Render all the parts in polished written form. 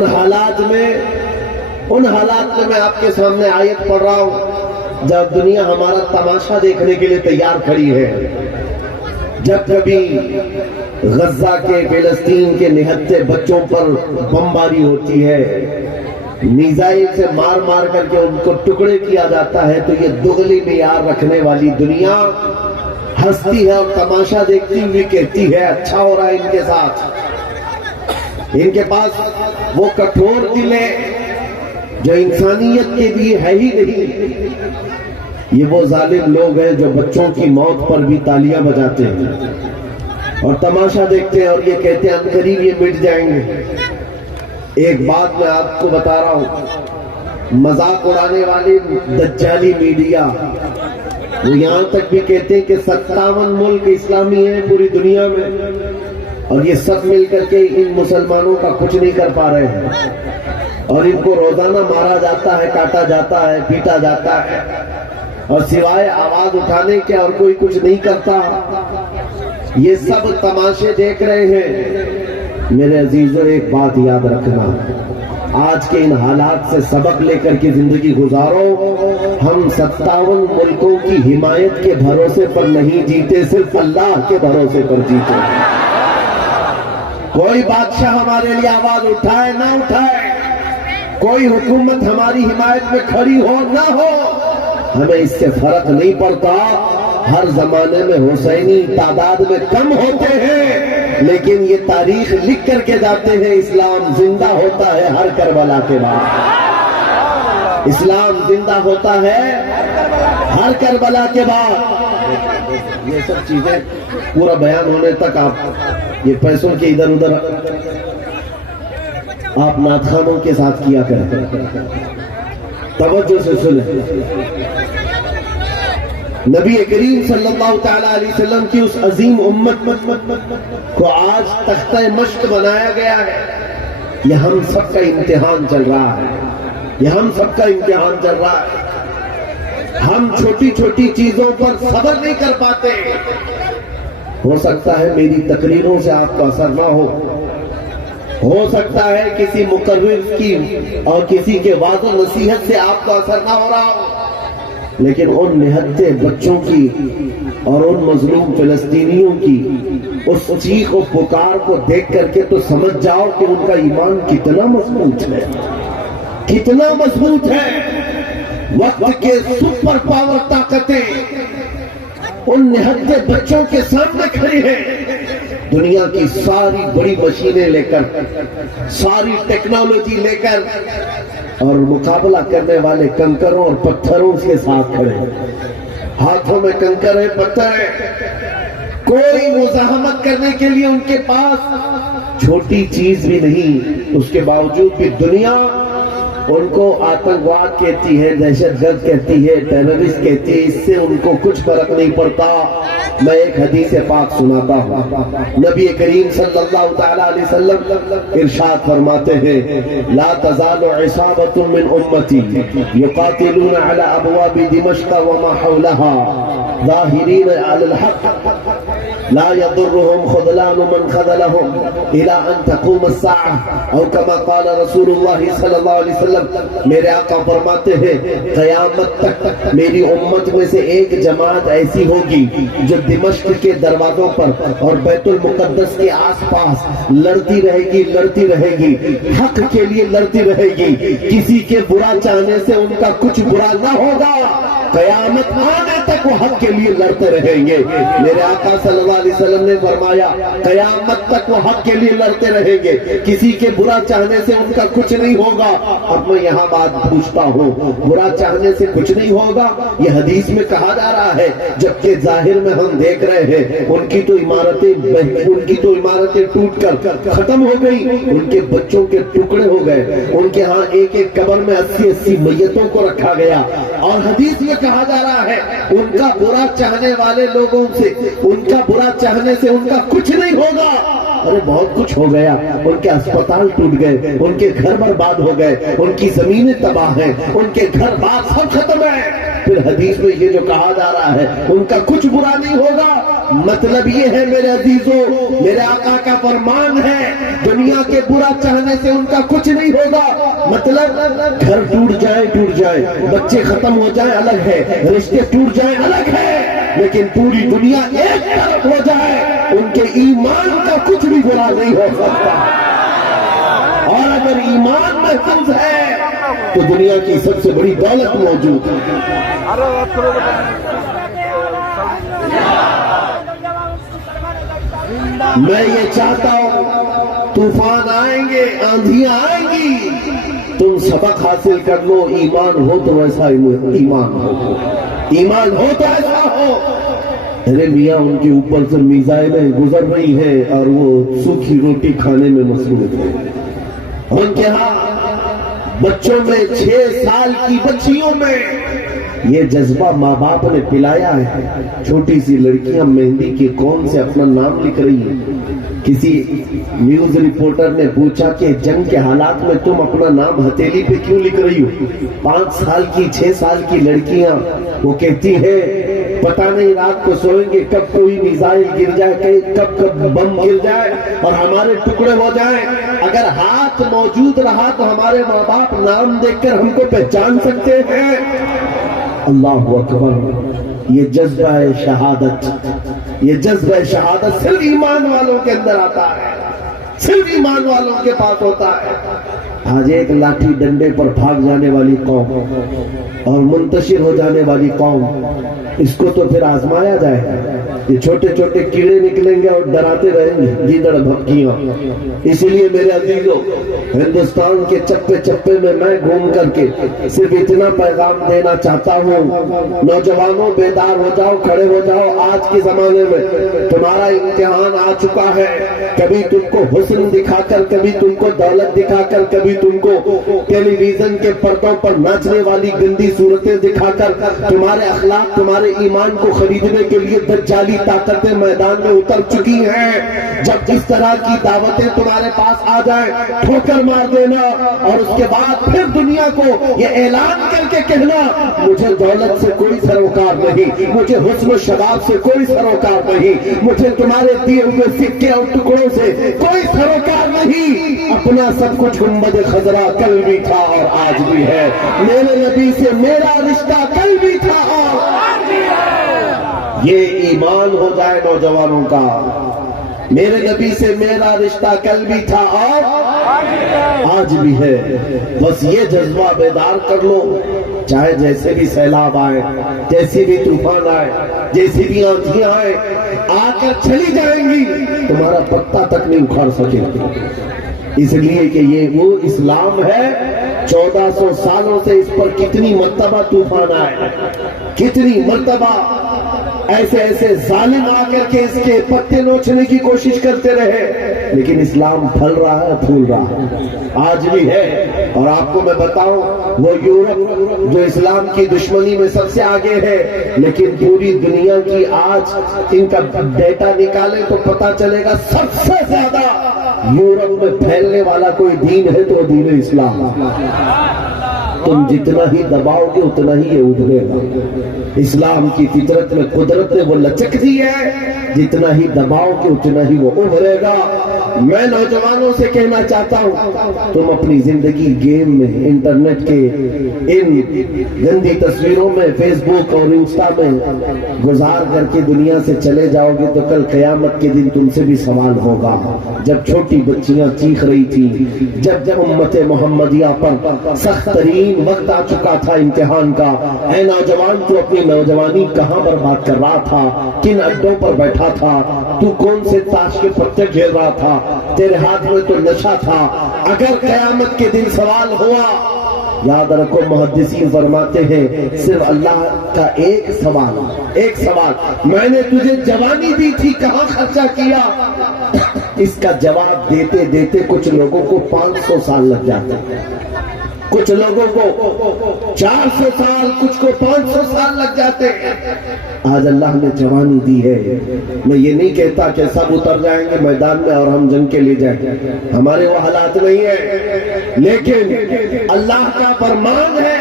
ان حالات میں میں آپ کے سامنے آیت پڑھ رہا ہوں جب دنیا ہمارا تماشا دیکھنے کے لیے تیار کھڑی ہے. جب کبھی غزہ کے فلسطین کے نہتے بچوں پر بمباری ہوتی ہے، میزائل سے مار مار کر کے ان کو ٹکڑے کیا جاتا ہے، تو یہ دگلی معیار رکھنے والی دنیا ہنستی ہے اور تماشا دیکھتی ہوئی کہتی ہے اچھا ہو رہا ہے ان کے ساتھ. ان کے پاس وہ کٹھور دل ہے جو انسانیت کے لیے ہے ہی نہیں. یہ وہ ظالم لوگ ہیں جو بچوں کی موت پر بھی تالیاں بجاتے ہیں اور تماشا دیکھتے ہیں اور یہ کہتے ہیں عنقریب یہ مٹ جائیں گے. ایک بات میں آپ کو بتا رہا ہوں، مذاق اڑانے والی دجالی میڈیا وہ یہاں تک بھی کہتے ہیں کہ 57 ملک اسلامی ہیں پوری دنیا میں اور یہ سب مل کر کے ان مسلمانوں کا کچھ نہیں کر پا رہے ہیں اور ان کو روزانہ مارا جاتا ہے، کاٹا جاتا ہے، پیٹا جاتا ہے اور سوائے آواز اٹھانے کے اور کوئی کچھ نہیں کرتا. یہ سب تماشے دیکھ رہے ہیں. میرے عزیزوں ایک بات یاد رکھنا، آج کے ان حالات سے سبق لے کر کے زندگی گزارو. ہم 57 ملکوں کی حمایت کے بھروسے پر نہیں جیتے، صرف اللہ کے بھروسے پر جیتے. کوئی بادشاہ ہمارے لیے آواز اٹھائے نہ اٹھائے، کوئی حکومت ہماری حمایت میں کھڑی ہو نہ ہو، ہمیں اس سے فرق نہیں پڑتا. ہر زمانے میں حسینی تعداد میں کم ہوتے ہیں لیکن یہ تاریخ لکھ کر کے جاتے ہیں اسلام زندہ ہوتا ہے ہر کربلا کے بعد. اسلام زندہ ہوتا ہے ہر کربلا کے بعد. یہ سب چیزیں پورا بیان ہونے تک آپ یہ پیسوں کے ادھر ادھر آپ ناتخانوں کے ساتھ کیا کریں. توجہ سے سنیں، نبی کریم صلی اللہ تعالی علیہ وسلم کی اس عظیم امت کو آج تختہ مشق بنایا گیا ہے. یہ ہم سب کا امتحان چل رہا ہے، یہ ہم سب کا امتحان چل رہا ہے. ہم چھوٹی چھوٹی چیزوں پر صبر نہیں کر پاتے. ہو سکتا ہے میری تقریروں سے آپ کو اثر نہ ہو سکتا ہے کسی مقرر کی اور کسی کے وعظ و نصیحت سے آپ کو اثر نہ ہو رہا ہو، لیکن ان نہتے بچوں کی اور ان مظلوم فلسطینیوں کی اس چیخ و پکار کو دیکھ کر کے تو سمجھ جاؤ کہ ان کا ایمان کتنا مضبوط ہے، کتنا مضبوط ہے. وقت کے سپر پاور طاقتیں ان نہتے بچوں کے سامنے کھڑی ہیں. دنیا کی ساری بڑی مشینیں لے کر، ساری ٹیکنالوجی لے کر اور مقابلہ کرنے والے کنکروں اور پتھروں کے ساتھ کھڑے ہیں. ہاتھوں میں کنکر ہے، پتھر ہے، کوئی مزاحمت کرنے کے لیے ان کے پاس چھوٹی چیز بھی نہیں. اس کے باوجود بھی دنیا ان کو آتنکواد کہتی ہے، دہشت گرد کہتی ہے، ٹیررسٹ کہتی ہے. اس سے ان کو کچھ فرق نہیں پڑتا. میں ایک حدیث پاک سناتا ہوں. نبی کریم صلی اللہ تعالی علیہ وسلم ارشاد فرماتے ہیں لا تزال عصابۃ من امتی یقاتلون علی ابواب دمشق وما حولها ظاہرین علی الحق لا يضرهم خذلان من خذلهم الى ان تقوم الساعة او كما قال رسول اللہ صلی اللہ علیہ وسلم. میرے آقا فرماتے ہیں قیامت تک میری امت میں سے ایک جماعت ایسی ہوگی جو دمشق کے دروازوں پر اور بیت المقدس کے آس پاس لڑتی رہے گی، حق کے لیے لڑتی رہے گی. کسی کے برا چاہنے سے ان کا کچھ برا نہ ہوگا. قیامت آنے تک وہ حق کے لیے لڑتے رہیں گے. میرے آقا صلی اللہ علیہ وسلم نے فرمایا قیامت تک وہ حق کے لیے لڑتے رہیں گے، کسی کے برا چاہنے سے ان کا کچھ نہیں ہوگا. اب میں یہاں بات پوچھتا ہوں، برا چاہنے سے کچھ نہیں ہوگا یہ حدیث میں کہا جا رہا ہے، جبکہ ظاہر میں ہم دیکھ رہے ہیں ان کی تو عمارتیں ٹوٹ کر ختم ہو گئی، ان کے بچوں کے ٹکڑے ہو گئے، ان کے ہاں ایک ایک قبر میں 80 میتوں کو رکھا گیا. اور حدیث میں کہا جا رہا ہے ان کا برا چاہنے والے لوگوں سے، ان کا برا چاہنے سے ان کا کچھ نہیں ہوگا. ارے بہت کچھ ہو گیا، ان کے اسپتال ٹوٹ گئے، ان کے گھر برباد ہو گئے، ان کی زمینیں تباہ ہیں، ان کے گھر بار سب ختم ہے. پھر حدیث میں یہ جو کہا جا رہا ہے ان کا کچھ برا نہیں ہوگا. مطلب یہ ہے میرے عزیزوں، میرے آقا کا فرمان ہے دنیا کے برا چاہنے سے ان کا کچھ نہیں ہوگا. مطلب گھر ٹوٹ جائے، بچے ختم ہو جائیں الگ ہے، رشتے ٹوٹ جائیں الگ ہے، لیکن پوری دنیا ایک طرف ہو جائے ان کے ایمان کا کچھ بھی برا نہیں ہو سکتا. اور اگر ایمان محفوظ ہے تو دنیا کی سب سے بڑی دولت موجود ہے. میں یہ چاہتا ہوں طوفان آئیں گے، آندھیاں آئیں گی، تم سبق حاصل کر لو. ایمان ہو تو ویسا ایمان ہو تو ایسا ہو. ارے میاں ان کے اوپر سے میزائلیں گزر رہی ہیں اور وہ سوکھی روٹی کھانے میں مصروف ہیں. ان کے ہاں بچوں میں 6 سال کی بچیوں میں یہ جذبہ ماں باپ نے پلایا ہے. چھوٹی سی لڑکیاں مہندی کے کون سے اپنا نام لکھ رہی ہیں. کسی نیوز رپورٹر نے پوچھا کہ جنگ کے حالات میں تم اپنا نام ہتھیلی پہ کیوں لکھ رہی ہو؟ 5 سال کی 6 سال کی لڑکیاں وہ کہتی ہے پتہ نہیں رات کو سوئیں گے کب کوئی میزائل گر جائے، کب بم گر جائے اور ہمارے ٹکڑے ہو جائیں. اگر ہاتھ موجود رہا تو ہمارے ماں باپ نام دیکھ کر ہم کو پہچان سکتے ہیں. اللہ اکبر. یہ جذبہ شہادت، یہ جذبہ شہادت صرف ایمان والوں کے اندر آتا ہے، صرف ایمان والوں کے پاس ہوتا ہے. آج ایک لاٹھی ڈنڈے پر بھاگ جانے والی قوم اور منتشر ہو جانے والی قوم، اس کو تو پھر آزمایا جائے. یہ چھوٹے چھوٹے کیڑے نکلیں گے اور ڈراتے رہیں گے گیدڑ بھپکیاں. اسی لیے میرے عزیزوں ہندوستان کے چپے چپے میں گھوم کر کے صرف اتنا پیغام دینا چاہتا ہوں، نوجوانوں بیدار ہو جاؤ، کھڑے ہو جاؤ. آج کے زمانے میں تمہارا امتحان آ چکا ہے. کبھی تم کو حسن دکھا کر، کبھی تم کو دولت دکھا کر، کبھی تم کو ٹیلی ویژن کے پردوں پر ناچنے والی گندی صورتیں دکھا کر تمہارے اخلاق، تمہارے ایمان کو خریدنے کے لیے دجالی طاقتیں میدان میں اتر چکی ہیں. جب اس طرح کی دعوتیں تمہارے پاس آ جائیں ٹھوکر مار دینا اور اس کے بعد پھر دنیا کو یہ اعلان کر کے کہنا مجھے دولت سے کوئی سروکار نہیں، مجھے حسن و شباب سے کوئی سروکار نہیں، مجھے تمہارے دیے ہوئے سکے اور ٹکڑوں سے کوئی سروکار نہیں. اپنا سب کچھ گنبد خضرا کل بھی تھا اور آج بھی ہے. میرے نبی سے میرا رشتہ کل بھی تھا اور آج بھی ہے. یہ ایمان ہو جائے نوجوانوں کا. میرے نبی سے میرا رشتہ کل بھی تھا اور آج بھی ہے. بس یہ جذبہ بیدار کر لو. چاہے جیسے بھی سیلاب آئے، جیسی بھی طوفان آئے، جیسی بھی آندھیاں آئے، آ کر چلی جائیں گی، تمہارا پتا تک نہیں اکھاڑ سکے. اس لیے کہ یہ وہ اسلام ہے. 1400 سالوں سے اس پر کتنی مرتبہ طوفان آئے، کتنی مرتبہ ایسے ظالم آ کر کے اس کے پتے نوچنے کی کوشش کرتے رہے، لیکن اسلام پھل رہا ہے، پھول رہا ہے، آج بھی ہے. اور آپ کو میں بتاؤں وہ یورپ جو اسلام کی دشمنی میں سب سے آگے ہے، لیکن پوری دنیا کی آج ان کا ڈیٹا نکالیں تو پتا چلے گا سب سے زیادہ یورپ میں پھیلنے والا کوئی دین ہے تو دین اسلام. تم جتنا ہی دباؤ گے اتنا ہی یہ ابھرے گا. اسلام کی فطرت میں قدرت نے وہ لچک دی ہے، جتنا ہی دباؤ گے اتنا ہی وہ ابھرے گا. میں نوجوانوں سے کہنا چاہتا ہوں تم اپنی زندگی گیم میں، انٹرنیٹ کے ان گندی تصویروں میں، فیس بک اور انسٹا میں گزار کر کے دنیا سے چلے جاؤ گے تو کل قیامت کے دن تم سے بھی سوال ہوگا. جب چھوٹی بچیاں چیخ رہی تھی، جب امت محمدیہ پر سخت ترین وقت آ چکا تھا امتحان کا، اے نوجوان تو اپنی نوجوانی کہاں برباد کر رہا تھا؟ کن اڈوں پر بیٹھا تھا؟ تو کون سے تاش کے پتے کھیل رہا تھا؟ تیرے ہاتھ میں تو نشہ تھا. اگر قیامت کے دن سوال ہوا، یاد رکھو محدثین فرماتے ہیں صرف اللہ کا ایک سوال، میں نے تجھے جوانی دی تھی کہاں خرچہ کیا؟ اس کا جواب دیتے دیتے کچھ لوگوں کو 500 سال لگ جاتے ہیں، کچھ لوگوں کو 400 سال، کچھ کو 500 سال لگ جاتے ہیں. آج اللہ نے جوانی دی ہے. میں یہ نہیں کہتا کہ سب اتر جائیں گے میدان میں اور ہم جنگ کے لیے جائیں گے، ہمارے وہ حالات نہیں ہیں، لیکن اللہ کا فرمان ہے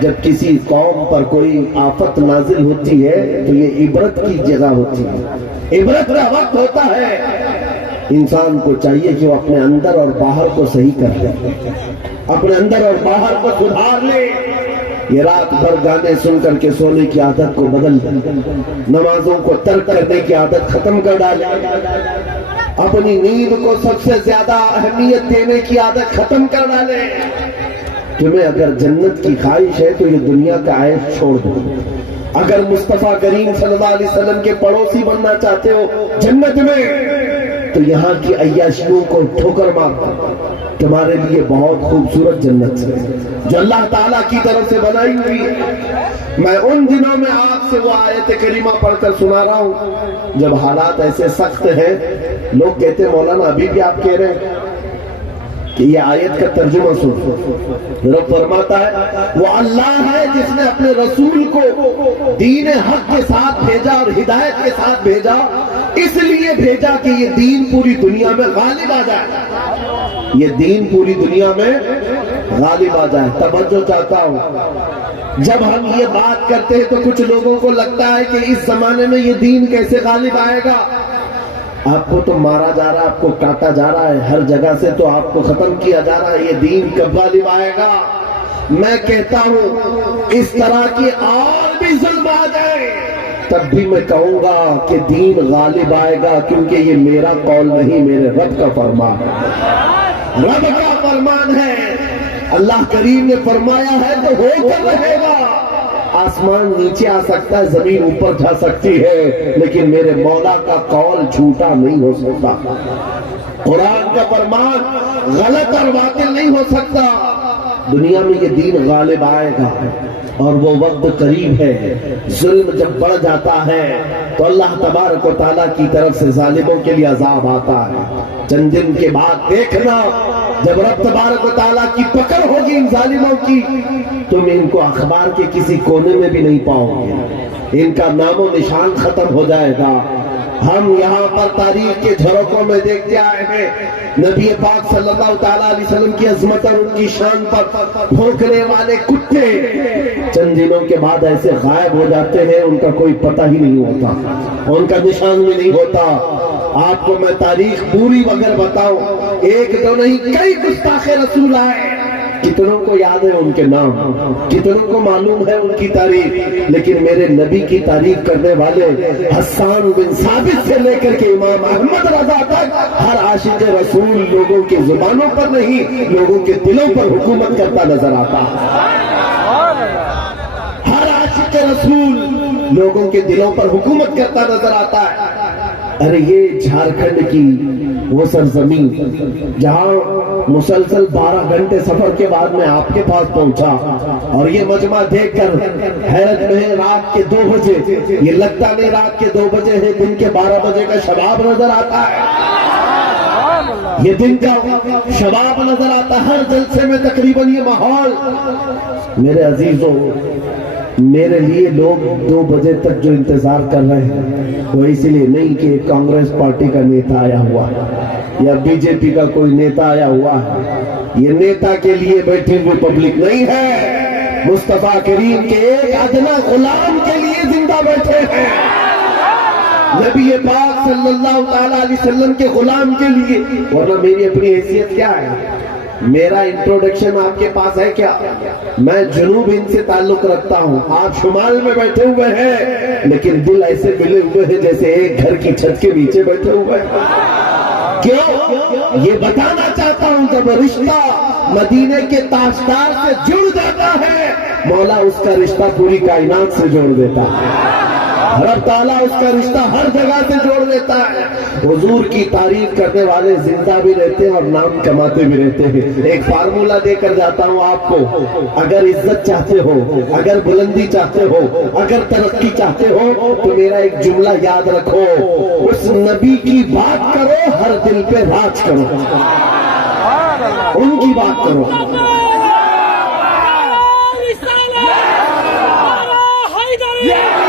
جب کسی قوم پر کوئی آفت نازل ہوتی ہے تو یہ عبرت کی جگہ ہوتی ہے، عبرت کا وقت ہوتا ہے۔ انسان کو چاہیے کہ وہ اپنے اندر اور باہر کو صحیح کر لے، اپنے اندر اور باہر کو سدھار لے۔ یہ رات بھر گانے سن کر کے سونے کی عادت کو بدل دے، نمازوں کو ترک کرنے کی عادت ختم کر ڈالے، اپنی نیند کو سب سے زیادہ اہمیت دینے کی عادت ختم کر ڈالے۔ تمہیں اگر جنت کی خواہش ہے تو یہ دنیا کا عیش چھوڑ دو۔ اگر مصطفیٰ کریم صلی اللہ علیہ وسلم کے پڑوسی بننا چاہتے ہو جنت میں تو یہاں کی عیاشیوں کو ٹھوکر مار دو۔ تمہارے لیے بہت خوبصورت جنت ہے جو اللہ تعالیٰ کی طرف سے بنائی ہوئی ہے۔ میں ان دنوں میں آپ سے وہ آیت کریمہ پڑھ کر سنا رہا ہوں جب حالات ایسے سخت ہیں، لوگ کہتے ہیں مولانا ابھی بھی آپ کہہ رہے ہیں کہ یہ آیت کا ترجمہ سن۔ رب فرماتا ہے وہ اللہ ہے جس نے اپنے رسول کو دین حق کے ساتھ بھیجا اور ہدایت کے ساتھ بھیجا، اس لیے بھیجا کہ یہ دین پوری دنیا میں غالب آ جائے، یہ دین پوری دنیا میں غالب آ جائے۔ توجہ چاہتا ہوں، جب ہم یہ بات کرتے ہیں تو کچھ لوگوں کو لگتا ہے کہ اس زمانے میں یہ دین کیسے غالب آئے گا؟ آپ کو تو مارا جا رہا ہے، آپ کو کاٹا جا رہا ہے، ہر جگہ سے تو آپ کو ختم کیا جا رہا ہے، یہ دین کب غالب آئے گا؟ میں کہتا ہوں اس طرح کی اور بھی ظلم آ جائے تب بھی میں کہوں گا کہ دین غالب آئے گا، کیونکہ یہ میرا قول نہیں، میرے رب کا فرمان ہے، رب کا فرمان ہے۔ اللہ کریم نے فرمایا ہے تو ہو کر رہے گا۔ آسمان نیچے آ سکتا ہے، زمین اوپر جا سکتی ہے، لیکن میرے مولا کا قول جھوٹا نہیں ہو سکتا، قرآن کا فرمان غلط اور باطل نہیں ہو سکتا۔ دنیا میں یہ دین غالب آئے گا اور وہ وقت قریب ہے۔ ظلم جب بڑھ جاتا ہے تو اللہ تبارک و تعالیٰ کی طرف سے ظالموں کے لیے عذاب آتا ہے۔ چند دن کے بعد دیکھنا جب رب تبارک و تعالیٰ کی پکڑ ہوگی ان ظالموں کی، تم ان کو اخبار کے کسی کونے میں بھی نہیں پاؤ گے، ان کا نام و نشان ختم ہو جائے گا۔ ہم یہاں پر تاریخ کے جھروکوں میں دیکھتے آئے ہیں نبی پاک صلی اللہ تعالیٰ علیہ وسلم کی عظمت اور ان کی شان پر بھونکنے والے کتے چند دنوں کے بعد ایسے غائب ہو جاتے ہیں، ان کا کوئی پتہ ہی نہیں ہوتا، ان کا نشان بھی نہیں ہوتا۔ آپ کو میں تاریخ پوری اگر بتاؤں، ایک دو نہیں کئی گستاخ رسول آئے، کتنوں کو یاد ہے ان کے نام، کتنوں کو معلوم ہے ان کی تاریخ، لیکن میرے نبی کی تعریف کرنے والے حسان بن ثابت سے لے کر کے امام احمد رضا تک ہر عاشق رسول لوگوں کی زبانوں پر نہیں، لوگوں کے دلوں پر حکومت کرتا نظر آتا ہے۔ ہر عاشق رسول لوگوں کے دلوں پر حکومت کرتا نظر آتا ہے۔ ارے یہ جھارکھنڈ کی وہ سرزمین جہاں مسلسل 12 گھنٹے سفر کے بعد میں آپ کے پاس پہنچا اور یہ مجمع دیکھ کر حیرت میں رات کے 2 بجے، یہ لگتا نہیں رات کے 2 بجے ہے، دن کے 12 بجے کا شباب نظر آتا ہے، یہ دن کا شباب نظر آتا ہے، ہر جلسے میں تقریباً یہ ماحول۔ میرے عزیزوں، میرے لیے لوگ 2 بجے تک جو انتظار کر رہے ہیں وہ اس لیے نہیں کہ کانگریس پارٹی کا نیتا آیا ہوا ہے یا بی جے پی کا کوئی نیتا آیا ہوا ہے، یہ نیتا کے لیے بیٹھی ہوئی پبلک نہیں ہے، مصطفیٰ کریم کے ایک ادنا غلام کے لیے زندہ بیٹھے ہیں، نبی پاک صلی اللہ تعالیٰ علیہ وسلم کے غلام کے لیے۔ ورنہ میری اپنی حیثیت کیا ہے؟ میرا انٹروڈکشن آپ کے پاس ہے کیا؟ میں جنوب ہند سے تعلق رکھتا ہوں، آپ شمال میں بیٹھے ہوئے ہیں، لیکن دل ایسے ملے ہوئے ہیں جیسے ایک گھر کی چھت کے نیچے بیٹھے ہوئے ہیں۔ کیوں؟ یہ بتانا چاہتا ہوں جب رشتہ مدینے کے تاجدار سے جڑ جاتا ہے، مولا اس کا رشتہ پوری کائنات سے جوڑ دیتا ہے، رب تعالیٰ اس کا رشتہ ہر جگہ سے جوڑ دیتا ہے۔ حضور کی تعریف کرنے والے زندہ بھی رہتے ہیں اور نام کماتے بھی رہتے ہیں۔ ایک فارمولہ دے کر جاتا ہوں آپ کو، اگر عزت چاہتے ہو، اگر بلندی چاہتے ہو، اگر ترقی چاہتے ہو تو میرا ایک جملہ یاد رکھو، اس نبی کی بات کرو، ہر دل پہ راج کرو، ان کی بات کرو۔ Yeah!